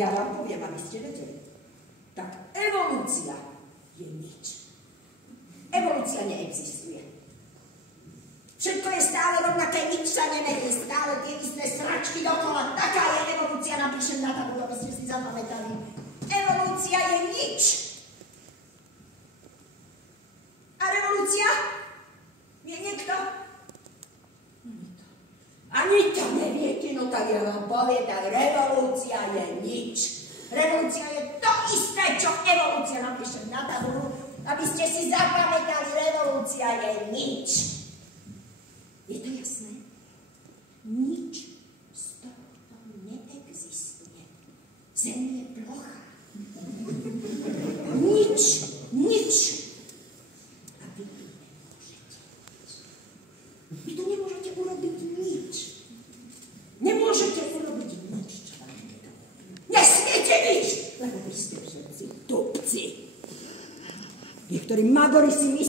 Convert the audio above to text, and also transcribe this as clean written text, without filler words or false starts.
Ja vám poviem, aby ste vedeli. Tak evolúcia je nič. Evolúcia neexistuje. Všetko je stále rovnaké, nič sa nemení, stále tie isté sračky dokola. Taká je evolúcia, napíšem na tabulu, aby ste si zapamätali. Evolúcia je nič. A revolúcia? Je niekto? Ani to neviete, no tak ja vám poviem, tak revolúcia je nič. Revolúcia je to isté, čo evolúcia, napíšem na tabulu, aby ste si zapamätali, revolúcia je nič. Je to jasné? Nič z toho neexistuje. Zem je plochá. Nič. A vy tu nemôžete nič. Vy tu nemôžete urobiť nič. Nemôžete urobiť nič, čo vám nedovolí. Nesmiete nič, lebo vy ste všetci tupci. Niektorí magori si myslia,